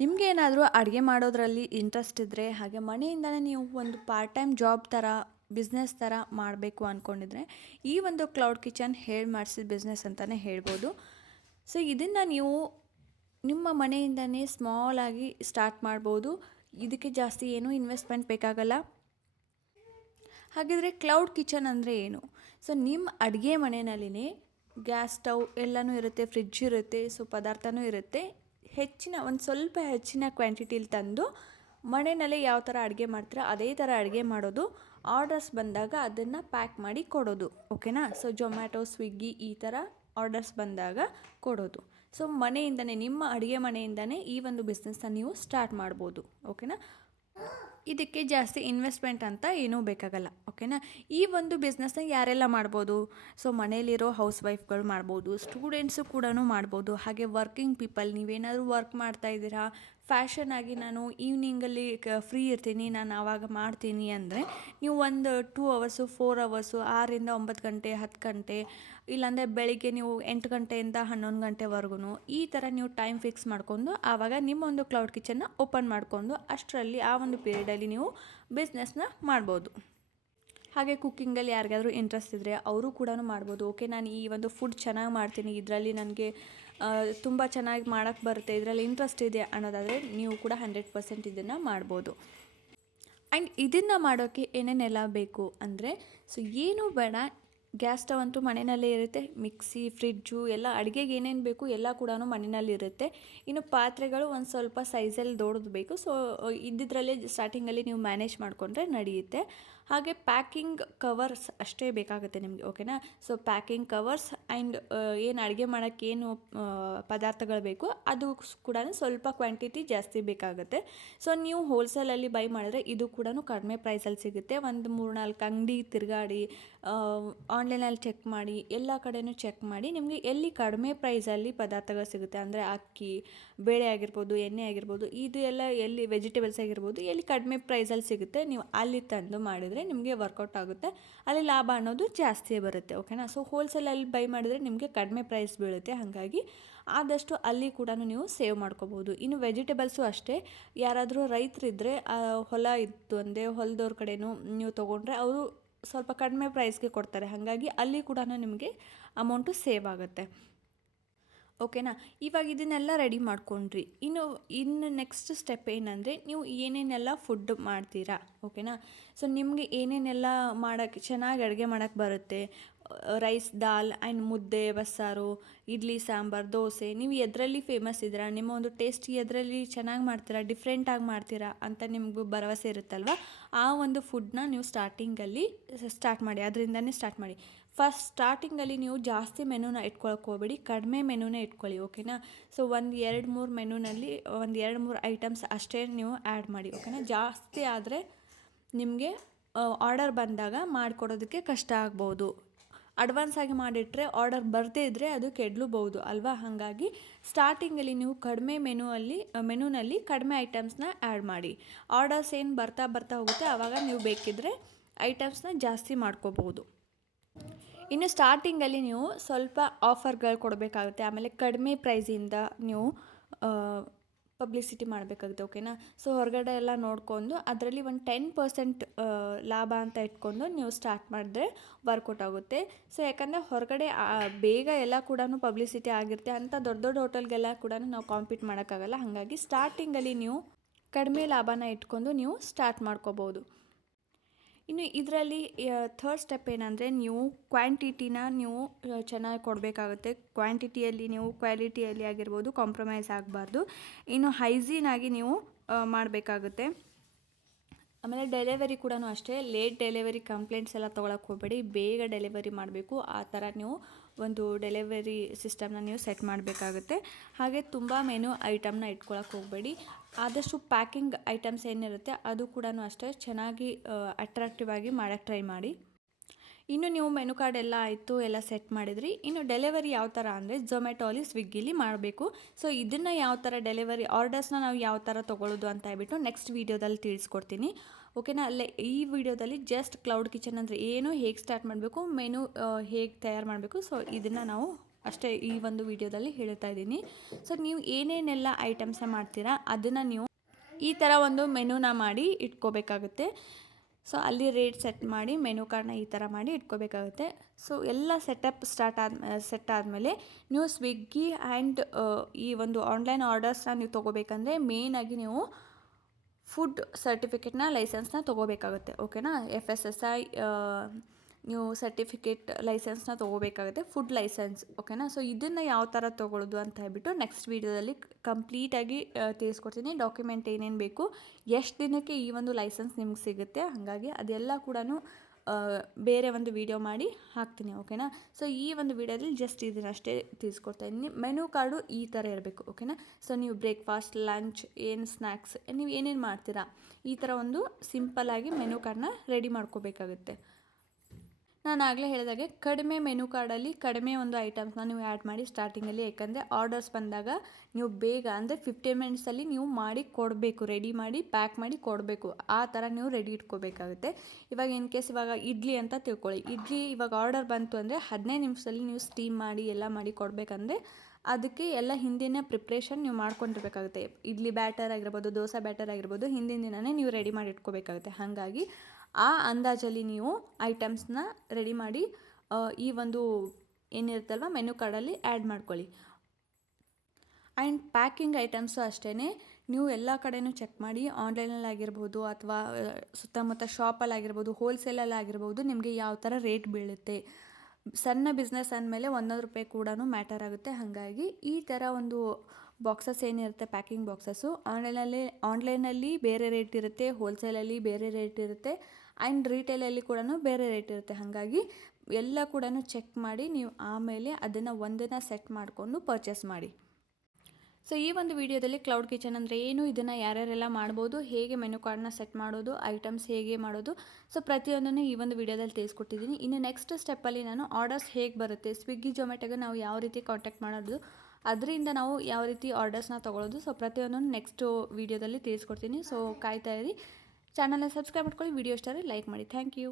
ನಿಮಗೇನಾದರೂ ಅಡುಗೆ ಮಾಡೋದ್ರಲ್ಲಿ ಇಂಟ್ರೆಸ್ಟ್ ಇದ್ದರೆ ಹಾಗೆ ಮನೆಯಿಂದಲೇ ನೀವು ಒಂದು ಪಾರ್ಟ್ ಟೈಮ್ ಜಾಬ್ ಥರ ಬಿಸ್ನೆಸ್ ಥರ ಮಾಡಬೇಕು ಅಂದ್ಕೊಂಡಿದ್ರೆ ಈ ಒಂದು ಕ್ಲೌಡ್ ಕಿಚನ್ ಹೇಳಿ ಮಾಡಿಸಿದ ಬಿಸ್ನೆಸ್ ಅಂತಲೇ ಹೇಳ್ಬೋದು. ಸೊ ಇದನ್ನು ನೀವು ನಿಮ್ಮ ಮನೆಯಿಂದನೇ ಸ್ಮಾಲಾಗಿ ಸ್ಟಾರ್ಟ್ ಮಾಡ್ಬೋದು. ಇದಕ್ಕೆ ಜಾಸ್ತಿ ಏನೂ ಇನ್ವೆಸ್ಟ್ಮೆಂಟ್ ಬೇಕಾಗಲ್ಲ. ಹಾಗಿದ್ರೆ ಕ್ಲೌಡ್ ಕಿಚನ್ ಅಂದರೆ ಏನು? ಸೊ ನಿಮ್ಮ ಅಡುಗೆ ಮನೆಯಲ್ಲಿನೇ ಗ್ಯಾಸ್ ಸ್ಟವ್ ಎಲ್ಲನೂ ಇರುತ್ತೆ, ಫ್ರಿಡ್ಜ್ ಇರುತ್ತೆ, ಸೊ ಪದಾರ್ಥನೂ ಇರುತ್ತೆ. ಒಂದು ಸ್ವಲ್ಪ ಹೆಚ್ಚಿನ ಕ್ವಾಂಟಿಟಿಲಿ ತಂದು ಮನೆಯಲ್ಲೇ ಯಾವ ಥರ ಅಡುಗೆ ಮಾಡ್ತೀರಾ ಅದೇ ಥರ ಅಡುಗೆ ಮಾಡೋದು. ಆರ್ಡರ್ಸ್ ಬಂದಾಗ ಅದನ್ನು ಪ್ಯಾಕ್ ಮಾಡಿ ಕೊಡೋದು. ಓಕೆನಾ? ಸೊ ಜೊಮ್ಯಾಟೊ, ಸ್ವಿಗ್ಗಿ ಈ ಥರ ಆರ್ಡರ್ಸ್ ಬಂದಾಗ ಕೊಡೋದು. ಸೊ ಮನೆಯಿಂದನೇ, ನಿಮ್ಮ ಅಡುಗೆ ಮನೆಯಿಂದನೇ ಈ ಒಂದು ಬಿಸ್ನೆಸ್ನ ನೀವು ಸ್ಟಾರ್ಟ್ ಮಾಡ್ಬೋದು. ಓಕೆನಾ? ಇದಕ್ಕೆ ಜಾಸ್ತಿ ಇನ್ವೆಸ್ಟ್ಮೆಂಟ್ ಅಂತ ಏನೂ ಬೇಕಾಗಲ್ಲ. ಓಕೆನಾ? ಈ ಒಂದು ಬಿಸ್ನೆಸ್ನ ಯಾರೆಲ್ಲ ಮಾಡ್ಬೋದು? ಸೊ ಮನೇಲಿರೋ ಹೌಸ್ ವೈಫ್ಗಳು ಮಾಡ್ಬೋದು, ಸ್ಟೂಡೆಂಟ್ಸು ಕೂಡ ಮಾಡ್ಬೋದು, ಹಾಗೆ ವರ್ಕಿಂಗ್ ಪೀಪಲ್. ನೀವೇನಾದರೂ ವರ್ಕ್ ಮಾಡ್ತಾ ಇದ್ದೀರಾ, ಫ್ಯಾಷನ್ ಆಗಿ ನಾನು ಈವ್ನಿಂಗಲ್ಲಿ ಫ್ರೀ ಇರ್ತೀನಿ, ನಾನು ಆವಾಗ ಮಾಡ್ತೀನಿ ಅಂದರೆ ನೀವು ಒಂದು 2 ಅವರ್ಸು 4 ಅವರ್ಸು 6ರಿಂದ 9 ಗಂಟೆ 10 ಗಂಟೆ, ಇಲ್ಲಾಂದರೆ ಬೆಳಿಗ್ಗೆ ನೀವು 8 ಗಂಟೆಯಿಂದ 11 ಗಂಟೆವರೆಗೂ ಈ ಥರ ನೀವು ಟೈಮ್ ಫಿಕ್ಸ್ ಮಾಡ್ಕೊಂಡು ಆವಾಗ ನಿಮ್ಮ ಒಂದು ಕ್ಲೌಡ್ ಕಿಚನ್ನ ಓಪನ್ ಮಾಡಿಕೊಂಡು ಅಷ್ಟರಲ್ಲಿ ಆ ಒಂದು ಪೀರಿಯಡಲ್ಲಿ ನೀವು ಬಿಸ್ನೆಸ್ನ ಮಾಡ್ಬೋದು. ಹಾಗೆ ಕುಕ್ಕಿಂಗಲ್ಲಿ ಯಾರಿಗಾದರೂ ಇಂಟ್ರೆಸ್ಟ್ ಇದ್ದರೆ ಅವರು ಕೂಡ ಮಾಡ್ಬೋದು. ಓಕೆ, ನಾನು ಈ ಒಂದು ಫುಡ್ ಚೆನ್ನಾಗಿ ಮಾಡ್ತೀನಿ, ಇದರಲ್ಲಿ ನನಗೆ ತುಂಬ ಚೆನ್ನಾಗಿ ಮಾಡೋಕ್ಕೆ ಬರುತ್ತೆ, ಇದರಲ್ಲಿ ಇಂಟ್ರೆಸ್ಟ್ ಇದೆ ಅನ್ನೋದಾದರೆ ನೀವು ಕೂಡ 100% ಇದನ್ನು ಮಾಡ್ಬೋದು. ಆ್ಯಂಡ್ ಇದನ್ನು ಮಾಡೋಕ್ಕೆ ಏನೇನೆಲ್ಲ ಬೇಕು ಅಂದರೆ, ಸೊ ಏನೂ ಬೇಡ, ಗ್ಯಾಸ್ ಸ್ಟವ್ ಅಂತೂ ಮನೆಯಲ್ಲೇ ಇರುತ್ತೆ, ಮಿಕ್ಸಿ, ಫ್ರಿಡ್ಜು ಎಲ್ಲ ಅಡುಗೆಗೆ ಏನೇನು ಬೇಕು ಎಲ್ಲ ಕೂಡ ಮನೆಯಲ್ಲಿರುತ್ತೆ. ಇನ್ನು ಪಾತ್ರೆಗಳು ಒಂದು ಸ್ವಲ್ಪ ಸೈಜಲ್ಲಿ ದೊಡ್ಡದು ಬೇಕು. ಸೊ ಇದ್ದಿದ್ರಲ್ಲೇ ಸ್ಟಾರ್ಟಿಂಗಲ್ಲಿ ನೀವು ಮ್ಯಾನೇಜ್ ಮಾಡಿಕೊಂಡ್ರೆ ನಡೆಯುತ್ತೆ. ಹಾಗೆ ಪ್ಯಾಕಿಂಗ್ ಕವರ್ಸ್ ಅಷ್ಟೇ ಬೇಕಾಗುತ್ತೆ ನಿಮಗೆ. ಓಕೆನಾ? ಸೊ ಪ್ಯಾಕಿಂಗ್ ಕವರ್ಸ್ ಆ್ಯಂಡ್ ಏನು ಅಡುಗೆ ಮಾಡೋಕ್ಕೇನು ಪದಾರ್ಥಗಳು ಬೇಕು ಅದು ಕೂಡ ಸ್ವಲ್ಪ ಕ್ವಾಂಟಿಟಿ ಜಾಸ್ತಿ ಬೇಕಾಗುತ್ತೆ. ಸೊ ನೀವು ಹೋಲ್ಸೇಲಲ್ಲಿ ಬೈ ಮಾಡಿದ್ರೆ ಇದು ಕೂಡ ಕಡಿಮೆ ಪ್ರೈಸಲ್ಲಿ ಸಿಗುತ್ತೆ. ಒಂದು 3-4 ಅಂಗಡಿ ತಿರುಗಾಡಿ ಆನ್ಲೈನಲ್ಲಿ ಚೆಕ್ ಮಾಡಿ, ಎಲ್ಲ ಕಡೆಯೂ ಚೆಕ್ ಮಾಡಿ ನಿಮಗೆ ಎಲ್ಲಿ ಕಡಿಮೆ ಪ್ರೈಸಲ್ಲಿ ಪದಾರ್ಥಗಳು ಸಿಗುತ್ತೆ ಅಂದರೆ ಅಕ್ಕಿ, ಬೇಳೆ ಆಗಿರ್ಬೋದು, ಎಣ್ಣೆ ಆಗಿರ್ಬೋದು, ಇದು ಎಲ್ಲ ಎಲ್ಲಿ ವೆಜಿಟೇಬಲ್ಸ್ ಆಗಿರ್ಬೋದು ಎಲ್ಲಿ ಕಡಿಮೆ ಪ್ರೈಸಲ್ಲಿ ಸಿಗುತ್ತೆ ನೀವು ಅಲ್ಲಿ ತಂದು ಮಾಡಿದರೆ ನಿಮಗೆ ವರ್ಕೌಟ್ ಆಗುತ್ತೆ, ಅಲ್ಲಿ ಲಾಭ ಅನ್ನೋದು ಜಾಸ್ತಿ ಬರುತ್ತೆ. ಓಕೆನಾ? ಸೊ ಹೋಲ್ಸೇಲಲ್ಲಿ ಬೈ ಮಾಡಿದರೆ ನಿಮಗೆ ಕಡಿಮೆ ಪ್ರೈಸ್ ಬೀಳುತ್ತೆ, ಹಾಗಾಗಿ ಆದಷ್ಟು ಅಲ್ಲಿ ಕೂಡ ನೀವು ಸೇವ್ ಮಾಡ್ಕೋಬೋದು. ಇನ್ನು ವೆಜಿಟೇಬಲ್ಸು ಅಷ್ಟೇ, ಯಾರಾದರೂ ರೈತರಿದ್ದರೆ ಹೊಲ ಇತ್ತು ಅಂದರೆ ಹೊಲದವ್ರ ಕಡೆಯೂ ನೀವು ತೊಗೊಂಡ್ರೆ ಅವರು ಸ್ವಲ್ಪ ಕಡಿಮೆ ಪ್ರೈಸ್ಗೆ ಕೊಡ್ತಾರೆ, ಹಾಗಾಗಿ ಅಲ್ಲಿ ಕೂಡ ನಿಮಗೆ ಅಮೌಂಟು ಸೇವ್ ಆಗುತ್ತೆ. ಓಕೆನಾ? ಇವಾಗ ಇದನ್ನೆಲ್ಲ ರೆಡಿ ಮಾಡ್ಕೊಂಡ್ರಿ. ಇನ್ನು ನೆಕ್ಸ್ಟ್ ಸ್ಟೆಪ್ ಏನಂದರೆ ನೀವು ಏನೇನೆಲ್ಲ ಫುಡ್ ಮಾಡ್ತೀರಾ. ಓಕೆನಾ? ಸೊ ನಿಮಗೆ ಏನೇನೆಲ್ಲ ಮಾಡೋಕ್ಕೆ ಚೆನ್ನಾಗಿ ಅಡುಗೆ ಮಾಡೋಕ್ಕೆ ಬರುತ್ತೆ, ರೈಸ್, ದಾಲ್ ಆ್ಯಂಡ್ ಮುದ್ದೆ, ಬಸ್ಸಾರು, ಇಡ್ಲಿ, ಸಾಂಬಾರು, ದೋಸೆ, ನೀವು ಎದರಲ್ಲಿ ಫೇಮಸ್ ಇದ್ದೀರಾ, ನಿಮ್ಮ ಒಂದು ಟೇಸ್ಟ್ ಎದರಲ್ಲಿ ಚೆನ್ನಾಗಿ ಮಾಡ್ತೀರಾ, ಡಿಫ್ರೆಂಟಾಗಿ ಮಾಡ್ತೀರಾ ಅಂತ ನಿಮಗೂ ಭರವಸೆ ಇರುತ್ತಲ್ವ, ಆ ಒಂದು ಫುಡ್ನ ನೀವು ಸ್ಟಾರ್ಟಿಂಗಲ್ಲಿ ಸ್ಟಾರ್ಟ್ ಮಾಡಿ, ಅದರಿಂದನೇ ಸ್ಟಾರ್ಟ್ ಮಾಡಿ. ಫಸ್ಟ್ ಸ್ಟಾರ್ಟಿಂಗಲ್ಲಿ ನೀವು ಜಾಸ್ತಿ ಮೆನುನ ಇಟ್ಕೊಳಕ್ಕೆ ಹೋಗಬೇಡಿ, ಕಡಿಮೆ ಮೆನುನೇ ಇಟ್ಕೊಳ್ಳಿ. ಓಕೆನಾ? ಸೊ ಒಂದು 2-3 ಮೆನುನಲ್ಲಿ ಒಂದು 2-3 ಐಟಮ್ಸ್ ಅಷ್ಟೇ ನೀವು ಆ್ಯಡ್ ಮಾಡಿ. ಓಕೆನಾ? ಜಾಸ್ತಿ ಆದರೆ ನಿಮಗೆ ಆರ್ಡರ್ ಬಂದಾಗ ಮಾಡಿಕೊಡೋದಕ್ಕೆ ಕಷ್ಟ ಆಗ್ಬೋದು. ಅಡ್ವಾನ್ಸ್ ಆಗಿ ಮಾಡಿಟ್ರೆ ಆರ್ಡರ್ ಬರದೇ ಇದ್ದರೆ ಅದು ಕೆಡಲೂಬಹುದು ಅಲ್ವಾ? ಹಾಗಾಗಿ ಸ್ಟಾರ್ಟಿಂಗಲ್ಲಿ ನೀವು ಕಡಿಮೆ ಮೆನುನಲ್ಲಿ ಕಡಿಮೆ ಐಟಮ್ಸ್ನ ಆ್ಯಡ್ ಮಾಡಿ. ಆರ್ಡರ್ಸ್ ಏನು ಬರ್ತಾ ಹೋಗುತ್ತೆ, ಆವಾಗ ನೀವು ಬೇಕಿದ್ದರೆ ಐಟಮ್ಸ್ನ ಜಾಸ್ತಿ ಮಾಡ್ಕೋಬೋದು. ಇನ್ನು ಸ್ಟಾರ್ಟಿಂಗಲ್ಲಿ ನೀವು ಸ್ವಲ್ಪ ಆಫರ್ಗಳು ಕೊಡಬೇಕಾಗುತ್ತೆ, ಆಮೇಲೆ ಕಡಿಮೆ ಪ್ರೈಸಿಂದ ನೀವು ಪಬ್ಲಿಸಿಟಿ ಮಾಡಬೇಕಾಗುತ್ತೆ. ಓಕೆನಾ? ಸೊ ಹೊರಗಡೆ ಎಲ್ಲ ನೋಡಿಕೊಂಡು ಅದರಲ್ಲಿ ಒಂದು 10% ಲಾಭ ಅಂತ ಇಟ್ಕೊಂಡು ನೀವು ಸ್ಟಾರ್ಟ್ ಮಾಡಿದ್ರೆ ವರ್ಕೌಟ್ ಆಗುತ್ತೆ. ಸೊ ಯಾಕಂದರೆ ಹೊರಗಡೆ ಬೇಗ ಎಲ್ಲ ಕೂಡ ಪಬ್ಲಿಸಿಟಿ ಆಗಿರುತ್ತೆ, ಅಂಥ ದೊಡ್ಡ ದೊಡ್ಡ ಹೋಟೆಲ್ಗೆಲ್ಲ ಕೂಡ ನಾವು ಕಾಂಪೀಟ್ ಮಾಡೋಕ್ಕಾಗಲ್ಲ. ಹಾಗಾಗಿ ಸ್ಟಾರ್ಟಿಂಗಲ್ಲಿ ನೀವು ಕಡಿಮೆ ಲಾಭನ ಇಟ್ಕೊಂಡು ನೀವು ಸ್ಟಾರ್ಟ್ ಮಾಡ್ಕೋಬೋದು. ಇನ್ನು ಇದರಲ್ಲಿ ಥರ್ಡ್ ಸ್ಟೆಪ್ ಏನಂದರೆ ನೀವು ಕ್ವಾಂಟಿಟಿನ ನೀವು ಚೆನ್ನಾಗಿ ಕೊಡಬೇಕಾಗುತ್ತೆ. ಕ್ವಾಂಟಿಟಿಯಲ್ಲಿ ನೀವು ಕ್ವಾಲಿಟಿಯಲ್ಲಿ ಆಗಿರ್ಬೋದು ಕಾಂಪ್ರಮೈಸ್ ಆಗಬಾರ್ದು. ಇನ್ನು ಹೈಜೀನಾಗಿ ನೀವು ಮಾಡಬೇಕಾಗುತ್ತೆ. ಆಮೇಲೆ ಡೆಲಿವರಿ ಕೂಡ ಅಷ್ಟೇ, ಲೇಟ್ ಡೆಲಿವರಿ ಕಂಪ್ಲೇಂಟ್ಸ್ ಎಲ್ಲ ತೊಗೊಳಕ್ಕೆ ಹೋಗಬೇಡಿ, ಬೇಗ ಡೆಲಿವರಿ ಮಾಡಬೇಕು. ಆ ಥರ ನೀವು ಒಂದು ಡೆಲಿವರಿ ಸಿಸ್ಟಮ್ನ ನೀವು ಸೆಟ್ ಮಾಡಬೇಕಾಗುತ್ತೆ. ಹಾಗೆ ತುಂಬ ಮೆನು ಐಟಮ್ನ ಇಟ್ಕೊಳಕ್ಕೆ ಹೋಗಬೇಡಿ. ಆದಷ್ಟು ಪ್ಯಾಕಿಂಗ್ ಐಟಮ್ಸ್ ಏನಿರುತ್ತೆ ಅದು ಕೂಡ ಅಷ್ಟೇ ಚೆನ್ನಾಗಿ ಅಟ್ರಾಕ್ಟಿವ್ ಆಗಿ ಮಾಡೋಕ್ಕೆ ಟ್ರೈ ಮಾಡಿ. ಇನ್ನು ನೀವು ಮೆನು ಕಾರ್ಡ್ ಎಲ್ಲ ಆಯಿತು, ಎಲ್ಲ ಸೆಟ್ ಮಾಡಿದ್ರಿ. ಇನ್ನು ಡೆಲಿವರಿ ಯಾವ ಥರ ಅಂದರೆ ಝೊಮ್ಯಾಟೋಲಿ, ಸ್ವಿಗ್ಗಿಲಿ ಮಾಡಬೇಕು. ಸೊ ಇದನ್ನು ಯಾವ ಥರ ಡೆಲಿವರಿ ಆರ್ಡರ್ಸ್ನ ನಾವು ಯಾವ ಥರ ತೊಗೊಳ್ಳೋದು ಅಂತ ಹೇಳ್ಬಿಟ್ಟು ನೆಕ್ಸ್ಟ್ ವೀಡಿಯೋದಲ್ಲಿ ತಿಳಿಸ್ಕೊಡ್ತೀನಿ. ಓಕೆನಾ? ಅಲ್ಲೇ ಈ ವಿಡಿಯೋದಲ್ಲಿ ಜಸ್ಟ್ ಕ್ಲೌಡ್ ಕಿಚನ್ ಅಂದರೆ ಏನು, ಹೇಗೆ ಸ್ಟಾರ್ಟ್ ಮಾಡಬೇಕು, ಮೆನು ಹೇಗೆ ತಯಾರು ಮಾಡಬೇಕು, ಸೊ ಇದನ್ನು ನಾವು ಅಷ್ಟೇ ಈ ಒಂದು ವಿಡಿಯೋದಲ್ಲಿ ಹೇಳ್ತಾ ಇದ್ದೀನಿ. ಸೊ ನೀವು ಏನೇನೆಲ್ಲ ಐಟಮ್ಸ ಮಾಡ್ತೀರಾ ಅದನ್ನು ನೀವು ಈ ಥರ ಒಂದು ಮೆನುನ ಮಾಡಿ ಇಟ್ಕೋಬೇಕಾಗುತ್ತೆ. ಸೊ ಅಲ್ಲಿ ರೇಟ್ ಸೆಟ್ ಮಾಡಿ ಮೆನು ಕಾರ್ಡ್ನ ಈ ಥರ ಮಾಡಿ ಇಟ್ಕೋಬೇಕಾಗುತ್ತೆ. ಸೊ ಎಲ್ಲ ಸೆಟ್ ಆದಮೇಲೆ ನೀವು ಸ್ವಿಗ್ಗಿ ಆ್ಯಂಡ್ ಈ ಒಂದು ಆನ್ಲೈನ್ ಆರ್ಡರ್ಸ್ನ ನೀವು ತೊಗೋಬೇಕಂದ್ರೆ ಮೇಯ್ನಾಗಿ ನೀವು ಫುಡ್ ಸರ್ಟಿಫಿಕೇಟ್ನ ಲೈಸೆನ್ಸ್ನ ತೊಗೋಬೇಕಾಗುತ್ತೆ. ಓಕೆನಾ, FSSAI ನೀವು ಸರ್ಟಿಫಿಕೇಟ್ ಲೈಸೆನ್ಸ್ನ ತೊಗೋಬೇಕಾಗುತ್ತೆ, ಫುಡ್ ಲೈಸೆನ್ಸ್. ಓಕೆನಾ, ಸೊ ಇದನ್ನು ಯಾವ ಥರ ತೊಗೊಳ್ಳೋದು ಅಂತ ಹೇಳ್ಬಿಟ್ಟು ನೆಕ್ಸ್ಟ್ ವೀಡಿಯೋದಲ್ಲಿ ಕಂಪ್ಲೀಟಾಗಿ ತಿಳಿಸ್ಕೊಡ್ತೀನಿ. ಡಾಕ್ಯುಮೆಂಟ್ ಏನೇನು ಬೇಕು, ಎಷ್ಟು ದಿನಕ್ಕೆ ಈ ಒಂದು ಲೈಸೆನ್ಸ್ ನಿಮ್ಗೆ ಸಿಗುತ್ತೆ, ಹಾಗಾಗಿ ಅದೆಲ್ಲ ಕೂಡ ಬೇರೆ ಒಂದು ವಿಡಿಯೋ ಮಾಡಿ ಹಾಕ್ತೀನಿ. ಓಕೆನಾ, ಸೊ ಈ ಒಂದು ವಿಡಿಯೋದಲ್ಲಿ ಜಸ್ಟ್ ಇದನ್ನಷ್ಟೇ ತಿಳಿಸ್ಕೊಡ್ತಾ ಇದ್ದೀನಿ. ಮೆನು ಕಾರ್ಡು ಈ ಥರ ಇರಬೇಕು. ಓಕೆನಾ, ಸೊ ನೀವು ಬ್ರೇಕ್ಫಾಸ್ಟ್, ಲಂಚ್, ಏನು ಸ್ನ್ಯಾಕ್ಸ್, ನೀವು ಏನೇನು ಮಾಡ್ತೀರಾ ಈ ಥರ ಒಂದು ಸಿಂಪಲ್ಲಾಗಿ ಮೆನು ಕಾರ್ಡ್ನ ರೆಡಿ ಮಾಡ್ಕೋಬೇಕಾಗುತ್ತೆ. ನಾನು ಆಗಲೇ ಹೇಳಿದಾಗೆ ಕಡಿಮೆ ಮೆನು ಕಾರ್ಡಲ್ಲಿ ಕಡಿಮೆ ಒಂದು ಐಟಮ್ಸ್ನ ನೀವು ಆ್ಯಡ್ ಮಾಡಿ ಸ್ಟಾರ್ಟಿಂಗಲ್ಲಿ, ಯಾಕಂದರೆ ಆರ್ಡರ್ಸ್ ಬಂದಾಗ ನೀವು ಬೇಗ ಅಂದರೆ 15 ಮಿನಿಟ್ಸಲ್ಲಿ ನೀವು ಮಾಡಿ ಕೊಡಬೇಕು, ರೆಡಿ ಮಾಡಿ ಪ್ಯಾಕ್ ಮಾಡಿ ಕೊಡಬೇಕು. ಆ ಥರ ನೀವು ರೆಡಿ ಇಟ್ಕೋಬೇಕಾಗುತ್ತೆ. ಇವಾಗ ಇನ್ ಕೇಸ್ ಇವಾಗ ಇಡ್ಲಿ ಅಂತ ತಿಳ್ಕೊಳ್ಳಿ, ಇಡ್ಲಿ ಇವಾಗ ಆರ್ಡರ್ ಬಂತು ಅಂದರೆ 15 ನಿಮಿಷದಲ್ಲಿ ನೀವು ಸ್ಟೀಮ್ ಮಾಡಿ ಎಲ್ಲ ಮಾಡಿ ಕೊಡಬೇಕಂದ್ರೆ ಅದಕ್ಕೆ ಎಲ್ಲ ಹಿಂದಿನ ಪ್ರಿಪ್ರೇಷನ್ ನೀವು ಮಾಡ್ಕೊಂಡಿರ್ಬೇಕಾಗುತ್ತೆ. ಇಡ್ಲಿ ಬ್ಯಾಟರ್ ಆಗಿರ್ಬೋದು, ದೋಸೆ ಬ್ಯಾಟರ್ ಆಗಿರ್ಬೋದು, ಹಿಂದಿನ ದಿನವೇ ನೀವು ರೆಡಿ ಮಾಡಿ ಇಟ್ಕೋಬೇಕಾಗುತ್ತೆ. ಹಾಗಾಗಿ ಆ ಅಂದಾಜಲ್ಲಿ ನೀವು ಐಟಮ್ಸ್ನ ರೆಡಿ ಮಾಡಿ ಈ ಒಂದು ಏನಿರುತ್ತಲ್ವ ಮೆನು ಕಾರ್ಡಲ್ಲಿ ಆ್ಯಡ್ ಮಾಡ್ಕೊಳ್ಳಿ. ಆ್ಯಂಡ್ ಪ್ಯಾಕಿಂಗ್ ಐಟಮ್ಸು ಅಷ್ಟೇ, ನೀವು ಎಲ್ಲ ಕಡೆಯೂ ಚೆಕ್ ಮಾಡಿ, ಆನ್ಲೈನಲ್ಲಿ ಆಗಿರ್ಬೋದು ಅಥವಾ ಸುತ್ತಮುತ್ತ ಶಾಪಲ್ಲಾಗಿರ್ಬೋದು, ಹೋಲ್ಸೇಲಲ್ಲಿ ಆಗಿರ್ಬೋದು, ನಿಮಗೆ ಯಾವ ಥರ ರೇಟ್ ಬೀಳುತ್ತೆ. ಸಣ್ಣ ಬಿಸ್ನೆಸ್ ಅಂದಮೇಲೆ ₹100 ಕೂಡ ಮ್ಯಾಟರ್ ಆಗುತ್ತೆ. ಹಾಗಾಗಿ ಈ ಥರ ಒಂದು ಬಾಕ್ಸಸ್ ಏನಿರುತ್ತೆ, ಪ್ಯಾಕಿಂಗ್ ಬಾಕ್ಸಸ್ಸು ಆನ್ಲೈನಲ್ಲಿ ಬೇರೆ ರೇಟ್ ಇರುತ್ತೆ, ಹೋಲ್ಸೇಲಲ್ಲಿ ಬೇರೆ ರೇಟ್ ಇರುತ್ತೆ, ಆ್ಯಂಡ್ ರಿಟೇಲಲ್ಲಿ ಕೂಡ ಬೇರೆ ರೇಟ್ ಇರುತ್ತೆ. ಹಾಗಾಗಿ ಎಲ್ಲ ಕೂಡ ಚೆಕ್ ಮಾಡಿ ನೀವು ಆಮೇಲೆ ಅದನ್ನು ಒಂದನ್ನು ಸೆಟ್ ಮಾಡಿಕೊಂಡು ಪರ್ಚೇಸ್ ಮಾಡಿ. ಸೊ ಈ ಒಂದು ವಿಡಿಯೋದಲ್ಲಿ ಕ್ಲೌಡ್ ಕಿಚನ್ ಅಂದರೆ ಏನು, ಇದನ್ನು ಯಾರ್ಯಾರೆಲ್ಲ ಮಾಡ್ಬೋದು, ಹೇಗೆ ಮೆನು ಕಾರ್ಡ್ನ ಸೆಟ್ ಮಾಡೋದು, ಐಟಮ್ಸ್ ಹೇಗೆ ಮಾಡೋದು, ಸೊ ಪ್ರತಿಯೊಂದನ್ನು ಈ ಒಂದು ವಿಡಿಯೋದಲ್ಲಿ ತಿಳಿಸ್ಕೊಟ್ಟಿದ್ದೀನಿ. ಇನ್ನು ನೆಕ್ಸ್ಟ್ ಸ್ಟೆಪ್ಪಲ್ಲಿ ನಾನು ಆರ್ಡರ್ಸ್ ಹೇಗೆ ಬರುತ್ತೆ, ಸ್ವಿಗ್ಗಿ ಜೊಮ್ಯಾಟೋಗೆ ನಾವು ಯಾವ ರೀತಿ ಕಾಂಟ್ಯಾಕ್ಟ್ ಮಾಡೋದು, ಅದರಿಂದ ನಾವು ಯಾವ ರೀತಿ ಆರ್ಡರ್ಸ್ನ ತೊಗೊಳ್ಳೋದು, ಸೊ ಪ್ರತಿಯೊಂದನ್ನು ನೆಕ್ಸ್ಟು ವಿಡಿಯೋದಲ್ಲಿ ತಿಳಿಸ್ಕೊಡ್ತೀನಿ. ಸೊ ಕಾಯ್ತಾ ಇರಿ. ಚಾನಲ್ನ ಸಬ್ಸ್ಕ್ರೈಬ್ ಮಾಡ್ಕೊಳ್ಳಿ, ವಿಡಿಯೋ ಇಷ್ಟ ಆದರೆ ಲೈಕ್ ಮಾಡಿ. Thank you.